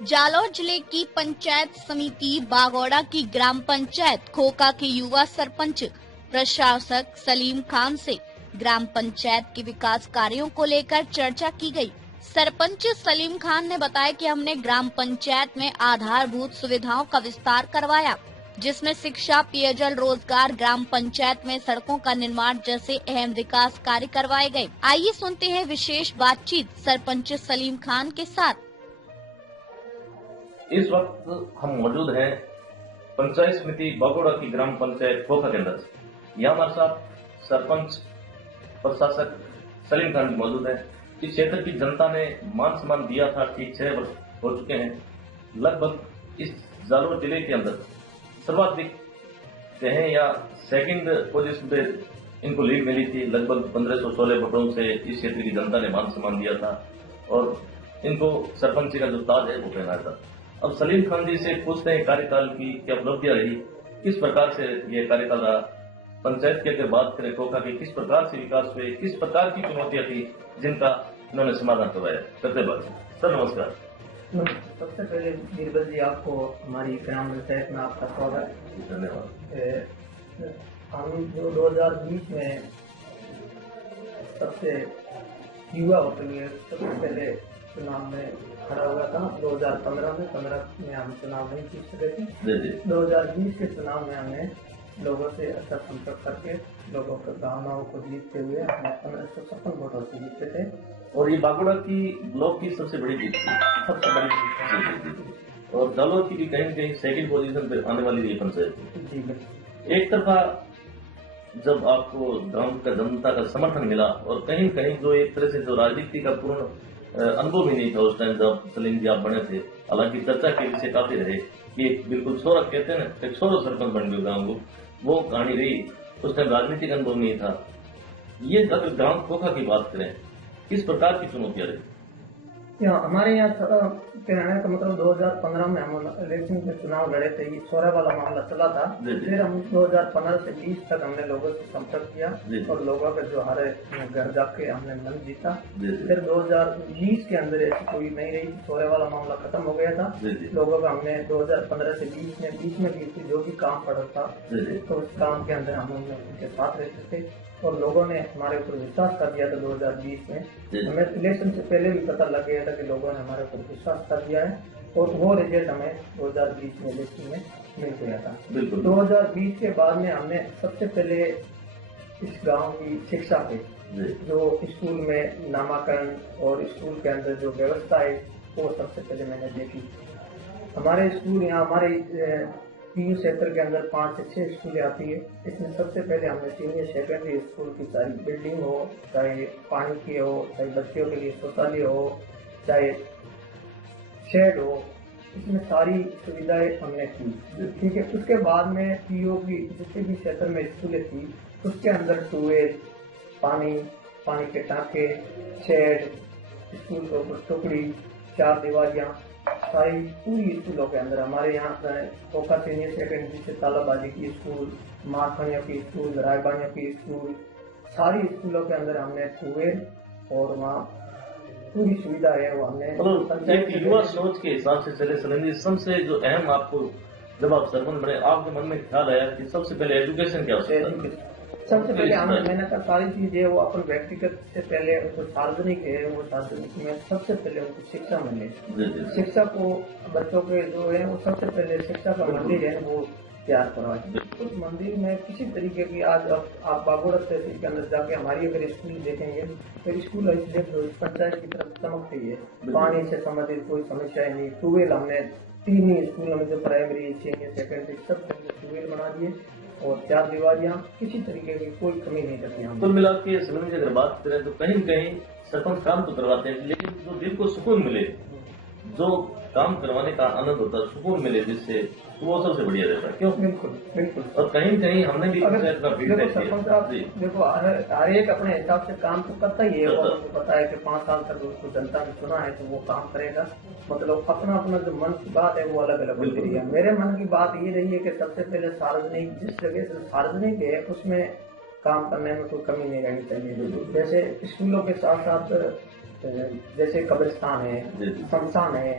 जालौर जिले की पंचायत समिति बागौड़ा की ग्राम पंचायत खोका के युवा सरपंच प्रशासक सलीम खान से ग्राम पंचायत के विकास कार्यों को लेकर चर्चा की गई। सरपंच सलीम खान ने बताया कि हमने ग्राम पंचायत में आधारभूत सुविधाओं का विस्तार करवाया, जिसमें शिक्षा, पेयजल, रोजगार, ग्राम पंचायत में सड़कों का निर्माण जैसे अहम विकास कार्य करवाए गए। आइए सुनते हैं विशेष बातचीत सरपंच सलीम खान के साथ। इस वक्त हम मौजूद हैं पंचायत समिति बागौड़ा की ग्राम पंचायत खोखा के अंदर। यहाँ हमारे साथ सरपंच प्रशासक सलीम खान मौजूद है। इस क्षेत्र की जनता ने मान सम्मान दिया था, ठीक 6 वर्ष हो चुके हैं। लगभग इस जालौर जिले के अंदर सर्वाधिक कहें या सेकंड पोजीशन पे इनको लीड मिली थी। लगभग 1516 वोटों से इस क्षेत्र की जनता ने मान सम्मान दिया था और इनको सरपंच का जो ताज है वो पहनाया था। अब सलीम खान जी से पूछते हैं कार्यकाल की क्या उपलब्धियां रही, किस प्रकार से ये कार्यकाल रहा। पंचायत की अगर बात करें खोखा की, किस प्रकार से विकास हुए, किस प्रकार की चुनौतियां थी जिनका इन्होंने समाधान करवाया। करते बात सर, नमस्कार। सबसे पहले बीरबल जी, आपको हमारी ग्राम पंचायत में आपका स्वागत। धन्यवाद। हम जो 2020 में सबसे युवा होते हुए सबसे पहले चुनाव में खड़ा हुआ था। 2015 में हम चुनाव नहीं जीत सके थे। 2020 के चुनाव में हमने लोगों से अच्छा संपर्क करके लोगों के भावनाओं को जीतते हुए हमने 1556 वोटों से जीते थे। और ये बागौड़ा की ब्लॉक की सबसे बड़ी जीत थी, सबसे बड़ी जीत। और जालौर की भी कहीं न कहीं सेकंड पोजीशन पे आने वाली ये पंचायत जी। एक तरफा जब आपको गांव का जनता का समर्थन मिला और कहीं न कहीं जो एक तरह से जो राजनीति का पूर्ण अनुभव भी नहीं था उस टाइम जब सलीम जी आप बने थे। हालांकि चर्चा के विषय काफी रहे कि बिल्कुल छोरा कहते हैं ना, एक छोरो सरपंच बन गए गाँव को, वो कहानी रही। उस टाइम राजनीतिक अनुभव नहीं था। ये अगर ग्राम खोखा की बात करें, किस प्रकार की चुनौतियां रही? हमारे यहाँ कहने का मतलब 2015 में हम इलेक्शन में चुनाव लड़े थे। ये छोरा वाला मामला चला था। फिर हम 2015 से 20 तक हमने लोगों से संपर्क किया और लोगों के जो हरे घर जाके हमने मन जीता। फिर 2020 के अंदर ऐसी कोई नहीं रही, छोरे वाला मामला खत्म हो गया था। लोगों का हमने 2015 से 20 में भी जो भी काम पड़ा था तो उस काम के अंदर हम उनके साथ रहते थे और लोगों ने हमारे ऊपर विश्वास कर दिया था। 2020 में हमें इलेक्शन से पहले भी पता लग गया था कि लोगों ने हमारे ऊपर विश्वास कर दिया है और वो रिजल्ट हमें 2020 में इलेक्शन में मिल गया था। 2020 के बाद में हमने सबसे पहले इस गांव की शिक्षा पे जो स्कूल में नामाकरण और स्कूल के अंदर जो व्यवस्था है वो सबसे पहले मैंने देखी। हमारे स्कूल यहाँ हमारे तीन क्षेत्र के अंदर 5 से 6 स्कूलें आती है। इसमें सबसे पहले हमने सीनियर सेकेंडरी स्कूल की सारी बिल्डिंग हो, चाहे पानी की हो, चाहे बच्चों के लिए शौचालय हो, चाहे शेड हो, इसमें सारी सुविधाएं हमने की। ठीक है। उसके बाद में पीओ की जितने भी क्षेत्र में स्कूलें थी उसके अंदर ट्यूबवेल, पानी के टाँके, शेड, स्कूल के ऊपर टुकड़ी, 4 दीवारियाँ, सारी पूरी स्कूलों के अंदर हमारे यहाँ खोखा सीनियर सेकेंडरी से तालाबाजी की स्कूल, मारखनियों की स्कूल, रायबानियों की स्कूल, सारी स्कूलों के अंदर हमने ट्यूबवेल और वहाँ पूरी सुविधा है वो हमने। एक युवा सोच के हिसाब से चले सलीम जी, सबसे जो अहम आपको जब आप सरपंच बने आपके मन में ख्याल आया कि सबसे पहले एजुकेशन क्या आवश्यकता है? सबसे पहले हमने मैंने कहा सारी चीजें वो अपन व्यक्तिगत से पहले उनको सार्वजनिक है, वो सार्वजनिक में सबसे पहले उनको शिक्षा मिले। शिक्षा को बच्चों के जो है वो सबसे पहले शिक्षा का मंदिर है वो तैयार करवाए। उस मंदिर में किसी तरीके की आज आप बागौड़ा तहसील के अंदर जाके हमारी अगर स्कूल देखेंगे तो स्कूल पंचायत की तरफ चमकती है। पानी से संबंधित कोई समस्या नहीं। ट्यूबवेल हमने 3 ही स्कूलों में जो प्राइमरी, सीनियर सेकेंडरी सब ट्यूबवेल बना दिए और 4 दीवारियां, किसी तरीके की कोई कमी नहीं करती हम। कुल मिला के सलीम जी अगर बात करें तो कहीं न कहीं सरपंच काम तो करवाते हैं, लेकिन जो दिल को सुकून मिले, जो काम करवाने का आनंद होता है, सुकून मिले जिससे, वो सबसे बढ़िया रहता है। क्यों? बिल्कुल। और कहीं न कहीं हमने भी देखो हर एक अपने हिसाब से काम तो करता ही है और उनको पता है कि 5 साल तक उसको जनता ने चुना है तो वो काम करेगा। मतलब अपना अपना जो मन की बात है वो अलग अलग होती रही है। मेरे मन की बात ये रही है कि सबसे पहले सार्वजनिक, जिस जगह से सार्वजनिक है उसमें काम करने में कोई कमी नहीं रहनी चाहिए। जैसे स्कूलों के साथ साथ जैसे कब्रिस्तान है, शमशान है,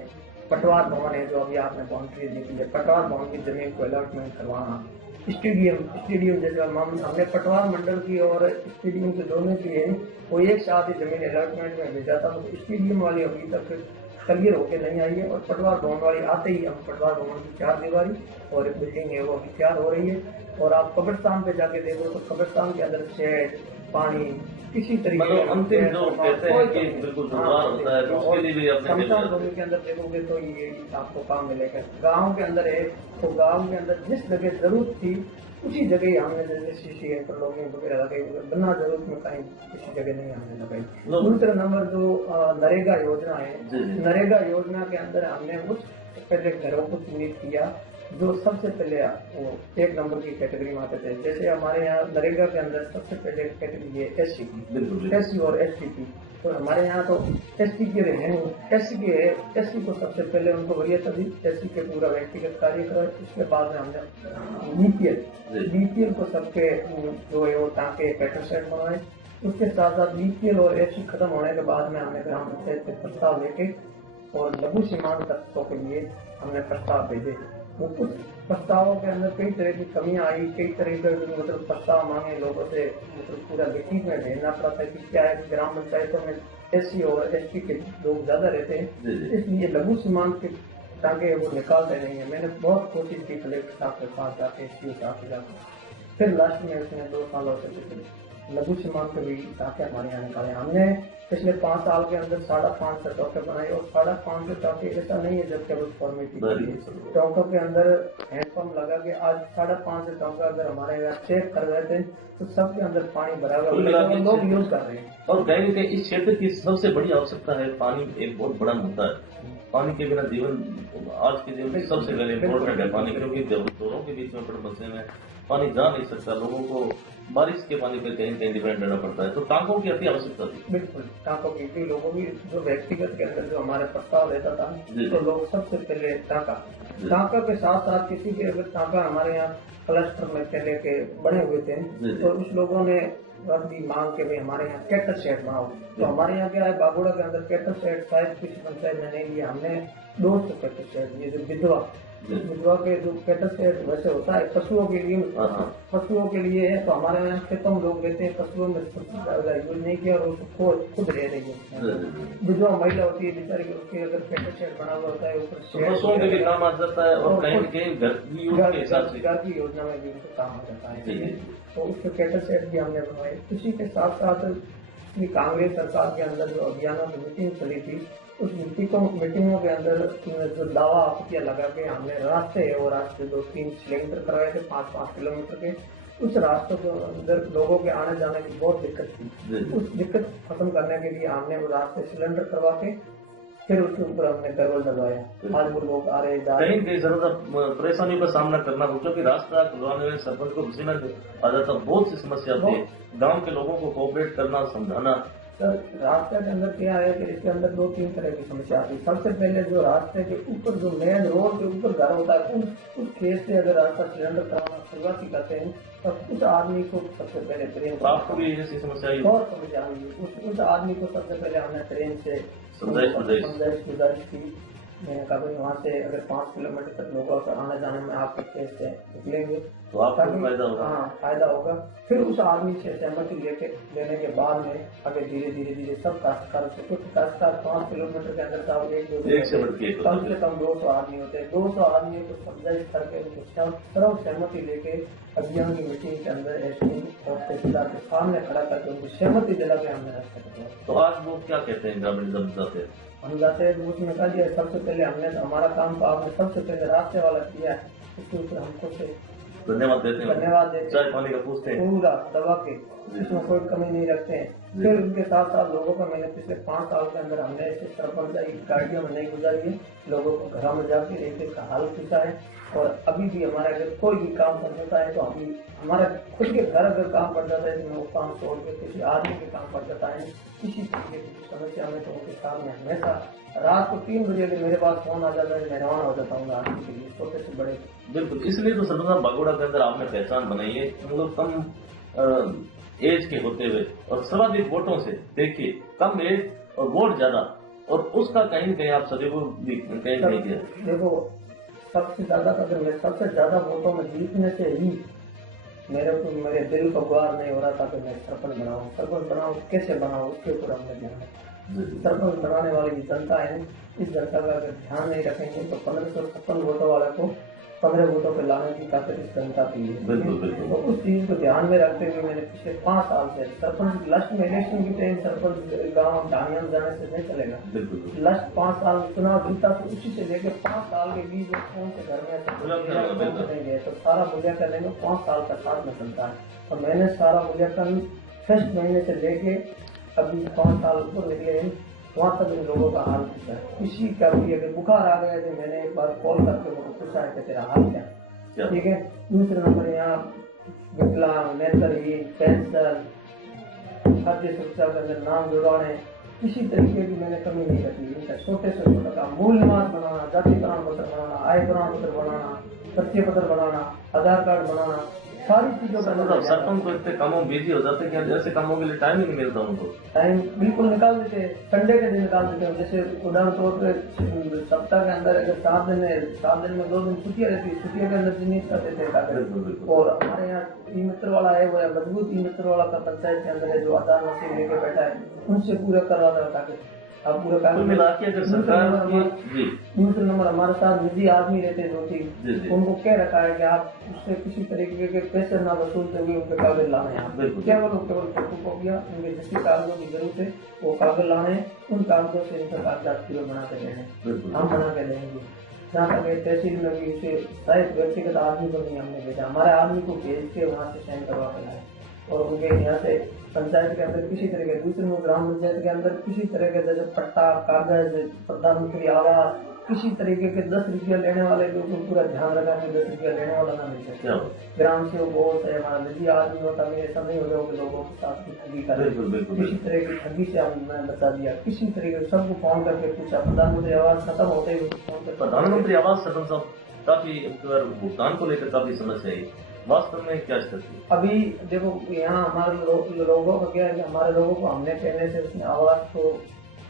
पटवार भवन है जो अभी आपने बाउंड्री देखी है, पटवार भवन की जमीन को अलॉटमेंट करवाना, स्टेडियम जैसे हमने पटवार मंडल की और स्टेडियम के दोनों की है, वो एक साथ ही जमीन अलॉटमेंट में भेजा था। तो स्टेडियम वाली अभी तक क्लियर होकर नहीं आई है, और पटवार भवन वाली आते ही हम पटवार भवन की 4 दीवारी और एक बिल्डिंग है वो अभी तैयार हो रही है। और आप कब्रिस्तान पे जाके देखो तो कब्रिस्तान के अंदर शेड, पानी, किसी तरीके मतलब अंतिम जो कहते हैं कि बिल्कुल दुर्वार होता है, तो उसके लिए भी अपने भूमि के अंदर देखोगे तो ये आपको काम मिलेगा। गांव के अंदर है तो गांव के अंदर जिस जगह जरूरत थी उसी जगह ही हमने जैसे शीशी इंटरलॉकिंग वगैरह लगाई, बिना जरूरत में कहीं किसी जगह नहीं हमने लगाई। दूसरा नंबर जो नरेगा योजना है, नरेगा योजना के अंदर हमने उस पहले घरों को चिन्हित किया जो सबसे पहले वो 1 नंबर की कैटेगरी में आते थे। जैसे हमारे यहाँ नरेगा के अंदर सबसे पहले कैटेगरी है एससी की, एससी और एसटी की। तो हमारे यहाँ तो एसटी की है, एससी की है, एससी को सबसे पहले उनको वरीयता दी, एससी के पूरा व्यक्तिगत कार्य करा। उसके बाद में हमने बीपीएल को सबके जो है वो टाँके पैटर्न सेट बनवाए। उसके साथ साथ बीपीएल और एससी खत्म होने के बाद में हमने ग्राम पंचायत के प्रस्ताव लेके और लघु सीमांत तत्वों के लिए हमने प्रस्ताव भेजे। वो कुछ प्रस्तावों के अंदर कई तरह की कमियां आई, कई तरह के मतलब प्रस्ताव मांगे लोगों से, मतलब पूरा लिखित में भेजना पड़ा था कि क्या है कि ग्राम पंचायतों में एससी और एसटी के लोग ज्यादा रहते हैं, इसलिए लघु सीमांत के टाँगे वो निकालते नहीं है। मैंने बहुत कोशिश की कलेक्टर साहब के पास जाके, एसडीओ साहब के जाके, फिर लास्ट में उसने 2 सालों से लघु सीमांत के भी टाँके हमारे यहाँ निकाले। हमने पिछले 5 साल के अंदर 550 टोंके बनाए, और 550 टोंके ऐसा नहीं है जब केवल फॉर्मेलिटी टोंकों के अंदर हैंडपम्प लगा के आज 550 टोंका अगर हमारे यहाँ चेक कर रहे थे तो सबके अंदर पानी भरा हुआ लोग यूज कर रहे हैं। और कहीं कि इस क्षेत्र की सबसे बड़ी आवश्यकता है पानी, एक बहुत बड़ा मुद्दा है। पानी के बिना जीवन आज के जीवन में सबसे पहले इम्पोर्टेंट है पानी, क्योंकि दोनों के बीच में पड़े बसे में पानी जा नहीं सकता, लोगों को बारिश के पानी पर कहीं कहीं डिपेंड रहना पड़ता है। तो टाँकों की अति आवश्यकता थी। बिल्कुल, टाँकों की लोगों की जो व्यक्तिगत के अंदर जो हमारे प्रस्ताव रहता था तो लोग सबसे पहले टाँका के साथ साथ किसी के अगर टाँका हमारे यहाँ क्लस्टर में पहले के बने हुए थे तो उस लोगों ने रख दी मांग के भी हमारे यहाँ कैटल शेड बनाओ। तो हमारे यहाँ क्या है, बागोड़ा के अंदर कैटल शेड शायद किसी पंचायत में नहीं लिया, हमने 200 कैटल शेड लिए। जो विधवा के जो कैटल शेड वैसे होता है पशुओं के लिए है, तो हमारे यहाँ खेतों में लोग रहते हैं, पशुओं में यूज नहीं किया और उसको खुद रह रही है। विधवा महिला होती है बेचारी, उसके अगर कैटल शेड बना हुआ होता है ऊपर पशुओं के भी काम आ जाता है और कहीं घर की योजना में भी उनका काम आ जाता है। तो उसके कैटल शेड भी हमने बनवाए। इसी के साथ साथ कांग्रेस सरकार के अंदर जो अभियानों की मीटिंग चली थी, उस मीटिंगों के अंदर जो दावा आपत्तियां लगा के हमने रास्ते 2-3 सिलेंडर करवाए थे 5-5 किलोमीटर के। उस रास्तों के अंदर लोगों के आने जाने की बहुत दिक्कत थी। उस दिक्कत खत्म करने के लिए हमने वो रास्ते सिलेंडर करवा के फिर उसके ऊपर हमने गरवल लगवाया। आज वो लोग आ रहे कहीं ज्यादा परेशानी का सामना करना हो, क्योंकि रास्ता खुलवाने में सरपंच को पसीना आ जाता, बहुत सी समस्या होती है। गाँव के लोगों को कोऑपरेट करना, समझाना। सर रास्ते के अंदर क्या है कि इसके अंदर 2-3 तरह की समस्या आती है। सबसे पहले जो रास्ते के ऊपर जो मेन रोड के ऊपर घर होता है उस खेत से अगर रास्ता सिलेंडर कराना शुरुआती करते हैं तब उस आदमी को सबसे पहले ट्रेन आपको भी ऐसी समस्या बहुत समस्या आई। उस आदमी को सबसे पहले हमने ट्रेन से समझाइश गुजारिश की। मैंने कहा भाई वहाँ से अगर 5 किलोमीटर तक लोगों का आने जाने में आपके खेत से निकलेंगे तो आपको फायदा होगा। हाँ फायदा होगा। फिर उस आदमी से सहमति लेने के बाद में आगे धीरे सब काश्तकार से कुछ काश्तकार 5 किलोमीटर के अंदर कम से कम 200 आदमी होते हैं। 200 आदमियों को समझाइश करके उनको सर्व सहमति लेके अभियान की मीटिंग के अंदर एसडीएम और तहसीलदार के सामने खड़ा करके उनको सहमति दिला के हमने रास्ते करवाया। तो आज वो क्या कहते हैं ग्रामीण जब जाते हैं? हम जाते हैं उसमें कहा दिया सबसे पहले हमने हमारा काम तो आपने सबसे पहले रास्ते वाला किया है, उसके ऊपर हमको से धन्यवाद देते हैं। चाय पानी का पूछते हैं पूरा दबा के, इसमें कोई कमी नहीं रखते हैं। फिर उनके साथ साथ लोगों का मैंने पिछले 5 साल के अंदर हमने ऐसे सरपंच गाड़ियों में नहीं गुजारी है, लोगों को घरों में जाके एक का हाल पूछा है। और अभी भी हमारा अगर कोई भी काम कर जाता है तो अभी हमारा खुद के घर अगर काम पड़ जाता है तो वो काम छोड़ के किसी आदमी के काम पड़ जाता है, किसी तरीके की समस्या में तो उनके सामने हमेशा रात को 3 बजे अगर मेरे पास फोन आ जाता है मैं रवाना हो जाता हूँ आदमी के लिए, छोटे से बड़े। बिल्कुल, इसलिए तो सरपंच बागोड़ा के अंदर आपने पहचान बनाई है। मतलब कम एज के होते हुए और सर्वाधिक वोटों से, देखिए कम एज और वोट ज्यादा, और उसका कहीं न कहीं आप सदुपयोग भी कहीं नहीं किया। देखो सबसे ज्यादा अगर मैं सबसे ज्यादा वोटों में जीतने से ही मेरे दिल को गुहार नहीं हो रहा था कि मैं सरपंच बनाऊं, कैसे बनाऊं, उसके ऊपर हमने ध्यान। सरपंच बनाने वाली जो जनता है, इस जनता का अगर ध्यान नहीं रखेंगे तो 1556 वोटों वाले को 15 वोटों पे लाने की ताकत इस जनता की है। तो उस चीज को ध्यान में रखते हुए मैंने पिछले 5 साल से सरपंच लास्ट में इलेक्शन की टाइम सरपंच गाँव ढाणिया जाने से नहीं चलेगा। लास्ट 5 साल चुनाव जीता तो उसी से लेकर 5 साल के बीच कौन से घर में नहीं तो सारा मूल्यांकन लेंगे 5 साल का साथ में चलता है। और मैंने सारा मूल्यांकन फर्स्ट महीने से लेके अभी 5 साल ऊपर निकले वहाँ तक इन लोगों का हाल पूछा है। किसी का भी अगर बुखार आ गया तो मैंने एक बार कॉल करके उनको पूछा है कि तेरा हाल क्या, ठीक है। दूसरे नंबर यहाँ विकलांग, नेत्रहीन, कैंसर, खाद्य सुरक्षा के अंदर नाम जुड़वाने, किसी तरीके की मैंने कमी नहीं रखी। इनका छोटे से छोटा काम मूल निवास बनाना, जाति प्रमाण पत्र बनाना, आय प्रमाण पत्र बनाना, परिचय पत्र बनाना, आधार कार्ड बनाना, सारी चीजों का मतलब सरपंच को इतने कामों बिजी हो जाते हैं कि ऐसे कामों के लिए टाइम ही नहीं मिलता उनको। टाइम बिल्कुल निकाल देते हैं, संडे के दिन निकाल देते हैं। जैसे उदाहरण तौर पर सप्ताह के अंदर अगर 7 दिन में 2 दिन छुट्टियां रहती है, छुट्टियों के अंदर चिन्हित कर देते हैं। और हमारे यहाँ ई मित्र वाला है, वो मजबूत ई मित्र वाला का पंचायत के अंदर है जो आधार मशीन लेके बैठा है, उनसे पूरा करवा देता है। अब पूरा काम दूसरे नंबर हमारे साथ निजी आदमी रहते हैं 2-3, उनको कह रखा है कि आप उससे किसी तरीके के पैसे ना वसूलते हुए उनके कागज लाने हैं। केवल फोटोकॉपियां उनके जिस कागजों की जरूरत है वो कागज लाने, उन कागजों से इनका कागजात पूरे बना के देने, हम बना के देंगे। जहाँ तक तहसील में भी उसे शायद व्यक्तिगत आदमी को नहीं हमने भेजा, हमारे आदमी को भेज के वहाँ से साइन करवा के लाए। और उनके यहाँ से पंचायत के अंदर किसी तरह के, दूसरे में ग्राम पंचायत के अंदर किसी तरह के जैसे पट्टा, कागज, प्रधानमंत्री आवास, किसी तरीके के 10 रुपया लेने वाले लोग को पूरा ध्यान रखा कि 10 रुपया लेने वाला ना मिल सकता। ग्राम से बहुत है हमारा निजी आदमी होता है, ऐसा नहीं होगा कि लोगों के साथ ठगी कर, किसी तरह की ठगी से हमने बचा दिया। किसी तरीके सबको फोन करके पूछा, प्रधानमंत्री आवास खत्म होते ही फोन कर, प्रधानमंत्री आवास खत्म सब काफी भुगतान को लेकर काफी समस्या है, वास्तव में क्या स्थिति? अभी देखो यहाँ हमारे लोगों का क्या है कि हमारे लोगों को हमने कहने से उसने आवास को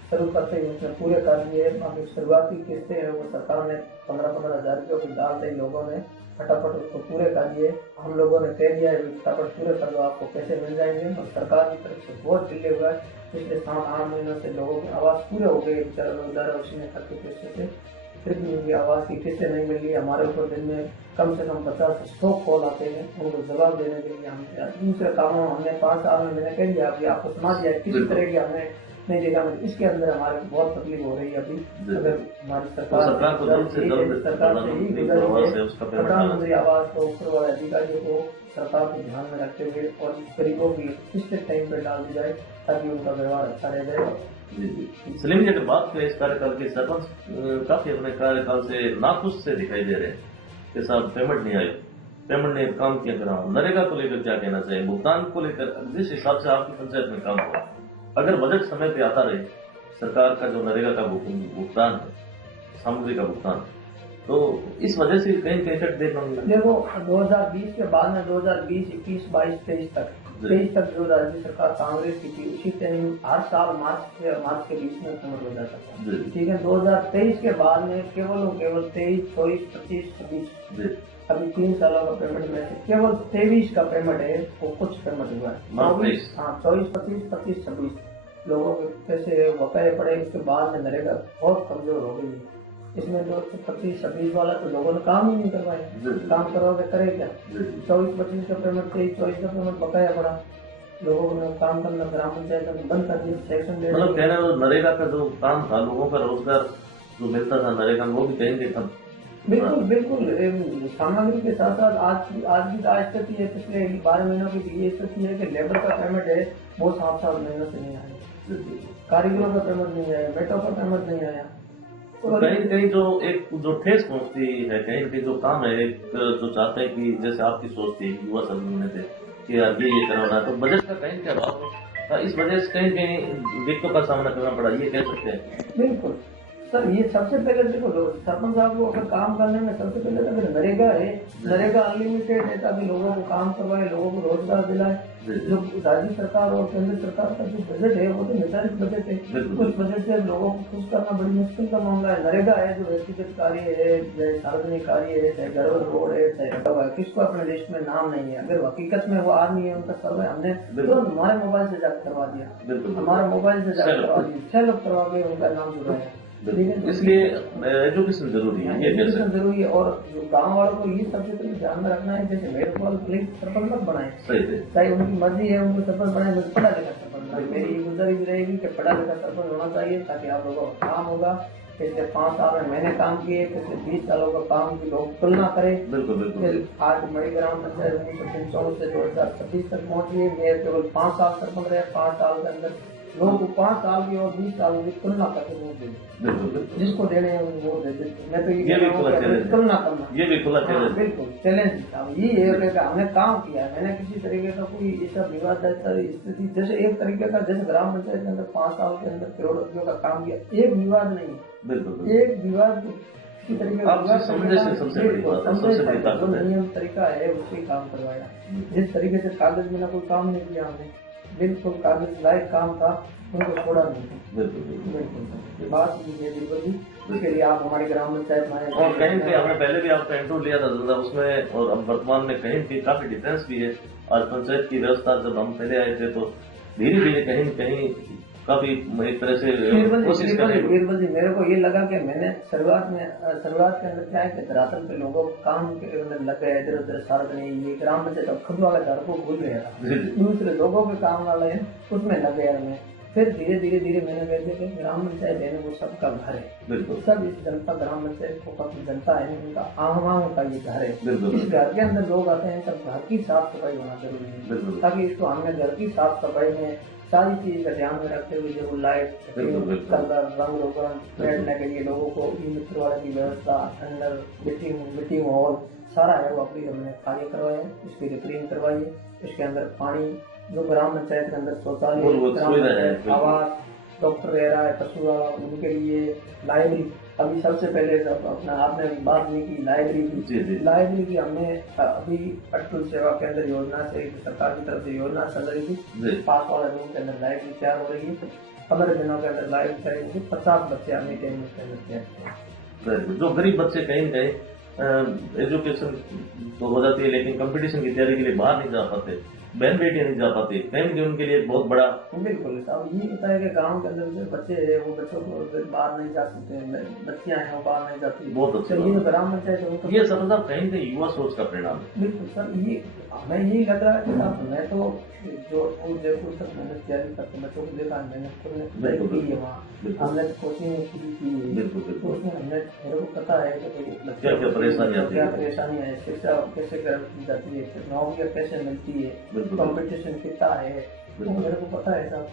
शुरू करते ही उसने पूरे कर दिए। अभी शुरुआती किस्तें हैं वो सरकार ने 15-15 हज़ार रुपये की डाल दी, लोगों ने फटाफट उसको पूरे कर दिए। हम लोगों ने कह दिया है फटाफट पूरे कर दो, आपको पैसे मिल जाएंगे। और सरकार की तरफ से बहुत डिले हुआ है, पिछले 7-8 महीनों से लोगों के आवास पूरे हो गए। बेचारा लोग उसी ने करके पैसे से फिर भी उनकी आवाज की किस्तें नहीं मिल रही। हमारे ऊपर दिन में कम से कम 50-100 कॉल आते हैं, उनको जवाब देने के लिए। हम दूसरे कामों हमने 5 साल में मैंने कह दिया, अभी आपको सुना दिया, किसी तरह की हमने नहीं देखा। इसके अंदर हमारे बहुत तकलीफ हो रही है। अभी अगर हमारी सरकार से ही प्रधानमंत्री आवास को ऊपर वाले अधिकारियों को सरकार को ध्यान में रखते हुए और गरीबों की किस्तें टाइम पर डाल दी जाए ताकि उनका व्यवहार अच्छा रह जाएगा। सलीम जी, अगर बात करें इस कार्यकाल के, सरपंच काफी अपने कार्यकाल से नाखुश से दिखाई दे रहे हैं कि साहब पेमेंट नहीं आई, पेमेंट ने काम किया करा। नरेगा को लेकर क्या कहना चाहिए, भुगतान को लेकर जिस हिसाब से आपकी पंचायत में काम हुआ, अगर बजट समय पे आता रहे सरकार का जो नरेगा का भुगतान है, सामग्री का भुगतान, तो इस वजह से कहीं कहीं देखना मिला। देखो 2020 के बाद में 2020, 21, 22, 23 तक जो राज्य सरकार कांग्रेस की थी, उसी टाइम हर साल मार्च के बीच में पेमेंट हो जाता था, ठीक है। 2023 के बाद में केवल 23, 24, 25, 26 अभी 3 सालों का पेमेंट में से केवल 23 का पेमेंट है, वो कुछ पेमेंट हुआ है। 24, 25, 26 लोगों के पैसे बकाये पड़े। उसके बाद में नरेगा बहुत कमजोर हो गई है। इसमें जो 25-26 वाला तो लोगों ने काम ही नहीं करवाए, काम करवाओगे करे क्या। 24-25 का पेमेंट, 23-24 का पेमेंट बकाया पड़ा, लोगों ने काम करना ग्राम पंचायत में बंद कर दिया, सेक्शन दे। मतलब कहना नरेगा का जो काम था, लोगों का रोजगार जो मिलता था नरेगा में, वो भी कहीं नहीं था। बिल्कुल सामग्री के साथ साथ आज की स्थिति है, पिछले 12 महीनों की ये स्थिति है कि लेबर का पेमेंट है वो 7 महीनों से नहीं आया, कारीगरों का पेमेंट नहीं आया, बेटों का पेमेंट नहीं आया। तो कहीं कहीं जो ठेस पहुंचती है, कहीं कहीं जो काम है जो चाहते हैं कि जैसे आपकी सोच थी युवा संघ थे कि यार ये करवाना, तो बजट का कहीं क्या भाव, इस वजह से कहीं कहीं दिक्कतों का सामना करना पड़ा, ये कह सकते हैं। बिल्कुल सर ये सबसे पहले देखो सरपंच साहब को अगर काम करने में सबसे पहले तो नरेगा है, नरेगा अनलिमिटेड है ताकि लोगों को काम करवाए, लोगों को रोजगार दिलाए। जो राज्य सरकार और केंद्र सरकार का जो बजट है वो तो निर्धारित बजट है, उस बजट से लोगों को खुश करना बड़ी मुश्किल का मामला है। नरेगा है जो व्यक्तिगत कार्य है, चाहे सार्वजनिक कार्य है, चाहे घर रोड है, चाहे किसको अपने लिस्ट में नाम नहीं है, अगर हकीकत में वो आदमी है उनका सर्वे हमने तो हमारे मोबाइल से जाकर करवा दिया, हमारे मोबाइल से जाकर करवा दिया, 6 लोग करवा के उनका नाम जुड़ा है। इसलिए एजुकेशन जरूरी है, एजुकेशन जरूरी है। और जो गांव वालों को ये सबसे पहले ध्यान में रखना है, जैसे मेरे को सरपंच मत बनाए, चाहे उनकी मर्जी है उनको सरपंच बनाए, मुझे पढ़ा लिखा सरपंच बनाए। मेरी ये गुजारिश रहेगी कि पढ़ा लिखा सरपंच होना चाहिए ताकि आप लोगों का काम होगा। पिछले 5 साल में मैंने काम किए, पिछले 20 सालों का काम की लोग तुलना करें। बिल्कुल। आज मई ग्राम पंचायत 1954 से 2026 तक पहुंची है, मैं केवल 5 साल सरपंच रहे, 5 साल के अंदर लोगों को 5 साल की और 20 साल की तुलना करके वोट दे, जिसको देने हैं वोट दे देते। मैं तो ये तुलना करना, ये भी खुला चैलेंज, बिल्कुल चैलेंज। अब ये हमने काम किया है, मैंने किसी तरीके का कोई ऐसा विवाद स्थिति, जैसे एक तरीके का जैसे ग्राम पंचायत के अंदर 5 साल के अंदर करोड़ों रुपयों का काम किया, एक विवाद नहीं, बिल्कुल एक विवाद किसी तरीके का जो नियम तरीका है उससे काम करवाया। जिस तरीके से कागज में ना कोई काम नहीं किया हमने, बिल्कुल कागज लायक काम था, उनको छोड़ा नहीं। बिल्कुल बात ये है बिल्कुल, इसके लिए आप हमारी ग्राम पंचायत में आए। और कहीं पे हमने पहले भी आपका इंटरव्यू लिया था उसमें, और अब वर्तमान में कहीं भी काफी डिफरेंस भी है। आज पंचायत की व्यवस्था जब हम पहले आए थे तो धीरे धीरे कहीं न कहीं काफी एक तरह से कोशिश कर रहे। बीरबल जी, मेरे को ये लगा कि मैंने शुरुआत के अंदर क्या है कि धरातल पे लोगों को काम के अंदर लग गए, इधर उधर सार्वजनिक ये ग्राम पंचायत खुद वाला घर को भूल गया था, दूसरे लोगों के काम वाला है उसमें लग गया मैं। फिर धीरे धीरे मैंने कह दिया कि ग्राम पंचायत है वो सबका घर है, बिल्कुल सब इस जनता ग्राम पंचायत को जनता है उनका आम का ये घर है। इस घर के अंदर लोग आते हैं तब घर की साफ सफाई होना जरूरी है, ताकि इसको हमने घर की साफ सफाई में सारी चीज का ध्यान में रखते हुए जो लाइट कलर रंग रोगन बैठने के लिए लोगों को ई मित्र वाले की व्यवस्था, अंदर मीटिंग हॉल सारा है वो अपनी हमने कार्य करवाया, इसकी रिपेयरिंग करवाई है। इसके अंदर पानी जो ग्राम पंचायत के अंदर शौचालय, आवास, डॉक्टर रह रहा है पशु उनके लिए, लाइब्रेरी। अभी सबसे पहले अपना आपने बात नहीं की लाइब्रेरी की हमने अभी अटल सेवा केंद्र योजना से सरकार की तरफ से योजना चल रही थी, पास वाला रूम के अंदर लाइब्रेरी तैयार हो रही है। 15 दिनों के अंदर लाइब्रेरी चाहिए, 50 बच्चे आने के अंदर। जो गरीब बच्चे कहीं न कहीं एजुकेशन तो हो जाती है लेकिन कंपटीशन की तैयारी के लिए बाहर नहीं जा पाते, बहन बेटियां नहीं जा पाती, कहीं उनके लिए बहुत बड़ा। बिल्कुल अब ये होता है कि गांव के अंदर जो बच्चे हैं वो बच्चों को बाहर नहीं जा सकते, बच्चियां हैं वो बाहर नहीं जाती। बहुत अच्छा, ये ग्राम पंचायत ये सब कहीं से युवा सोच का परिणाम है। बिल्कुल सर, ये हमें यही लग रहा है कि साहब मैं तो जो जयपुर तक मैंने तैयारी करके बच्चों को देखा, मैंने की है वहाँ, हमने कोचिंग की है, तो उसमें हमने मेरे को पता है कि क्या परेशानी है, शिक्षा कैसे की जाती है, नौकरियाँ कैसे मिलती है, कंपटीशन कितना है, तो मेरे को पता है साहब।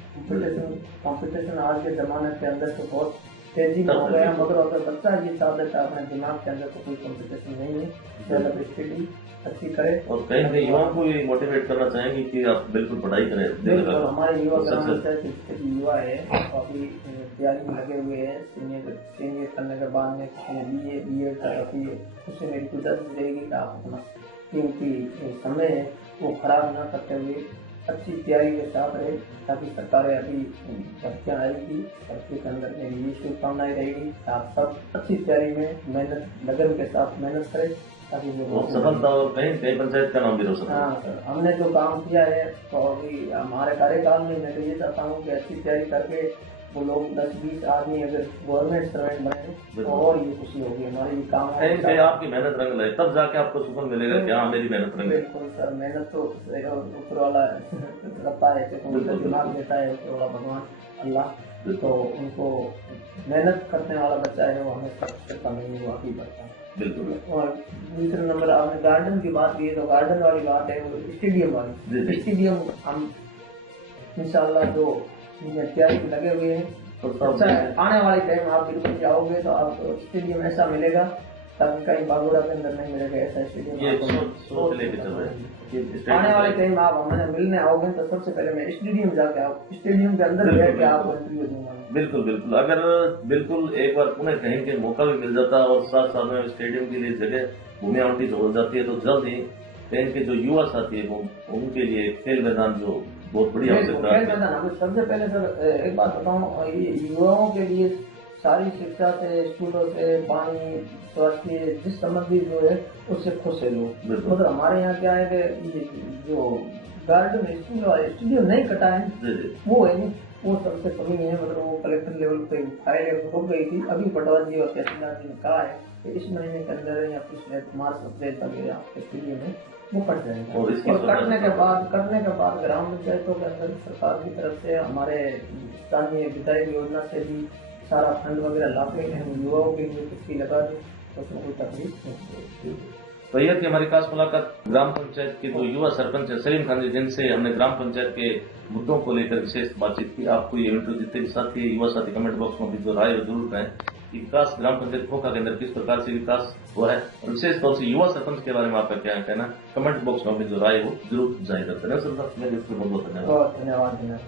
कंपटीशन आज के जमाने के अंदर तो बहुत तेजी में हो गया, मगर अगर बच्चा ये चाहता है अपने दिमाग के अंदर तो कोई कंपटीशन नहीं है, ज्यादा स्टडी अच्छी करे। और कहीं ना युवाओं को भी मोटिवेट करना चाहेंगे कि आप बिल्कुल पढ़ाई करें। बिल्कुल हमारे युवा ग्राम पंचायत युवा है, अभी तैयारी में लगे हुए हैं, सीनियर करने के बाद में किसी ने BA BEd उससे मेरी गुजारिश रहेगी कि आप अपना कीमती समय है वो खराब ना करते हुए अच्छी तैयारी के साथ रहे, ताकि सरकारें अभी भर्तियाँ आएगी, भर्ती के अंदर मेरी ये शुभकामनाएं रहेगी। आप सब अच्छी तैयारी में मेहनत लगन के साथ मेहनत करें ताकि वो सफलता और कहीं पंचायत का नाम भी रोशन। हाँ सर, हमने जो काम किया है तो अभी हमारे कार्यकाल में मैं तो ये चाहता हूँ कि अच्छी तैयारी करके वो लोग 10-20 आदमी अगर गवर्नमेंट सर्वेंट बने तो और ये खुशी होगी हमारी। ये काम है आपकी मेहनत रंग लाए तब जाके आपको सुकून मिलेगा कि हाँ मेरी मेहनत रंग। बिल्कुल सर, मेहनत तो ऊपर वाला करता है, दिमाग देता है ऊपर वाला भगवान अल्लाह, तो उनको मेहनत करने वाला बच्चा है वो हमें करता नहीं, वो आगे बढ़ता है। बिल्कुल। और दूसरे नंबर आपने गार्डन की बात की, तो गार्डन वाली बात है वो स्टेडियम वाली। स्टेडियम हम इंशाल्लाह जो तैयारी में लगे हुए हैं, तो अच्छा आने वाले टाइम आप बिल्कुल जाओगे तो आप स्टेडियम ऐसा मिलेगा ताकि कहीं बागोड़ा के अंदर नहीं मिलेगा ऐसा स्टेडियम। ये सोच लेके चल रहे हैं। आने वाले टाइम आप हमें मिलने आओगे तो सबसे पहले मैं स्टेडियम जाके स्टेडियम के अंदर बैठ के आपको इंटरव्यू दूंगा। बिल्कुल बिल्कुल, अगर बिल्कुल एक बार पुनः कहीं के मौका भी मिल जाता और साथ साथ में स्टेडियम के लिए जगह भूमि आवंटित हो जाती है तो जल्द ही कहीं के जो युवा साथी है उनके लिए खेल मैदान जो बहुत बड़ी आवश्यकता है। सबसे पहले सर एक बात बताऊं, युवाओं के लिए सारी शिक्षा से, स्कूलों से, पानी, स्वास्थ्य जिस संबंधी जो है उससे खुश है लोग। मतलब हमारे यहाँ क्या है कि ये जो गार्डन स्कूल और स्टेडियम नहीं कटा है वो है नहीं, वो सबसे कमी है। मतलब वो कलेक्टर लेवल पे फाइल रुक गई थी, अभी पटवार जी और तहसीलदार जी ने कहा है कि इस महीने के अंदर या पिछले मार्च अप्रैल तक आपके स्टेडियम में वो कट जाएगा। और करने के बाद ग्राम पंचायतों के अंदर सरकार की तरफ से हमारे स्थानीय विधायक योजना से भी सारा फंड वगैरह लाते हैं, युवाओं के लिए किसकी लगा दी तो उसमें कोई तकलीफ नहीं। तो यह थी हमारी खास मुलाकात ग्राम पंचायत के जो युवा सरपंच है सलीम खान जी, जिनसे हमने ग्राम पंचायत के मुद्दों को लेकर विशेष बातचीत की। आपको ये इंटरव्यू जितने भी साथी युवा साथी कमेंट बॉक्स में भी जो राय जरूर करें कि विकास ग्राम पंचायत खोखा के अंदर किस प्रकार से विकास हुआ है और विशेष तौर से युवा सरपंच के बारे में आपका क्या कहना, कमेंट बॉक्स में अपनी जो राय हो जरूर जाहिर करते हैं। सर, बहुत बहुत धन्यवाद।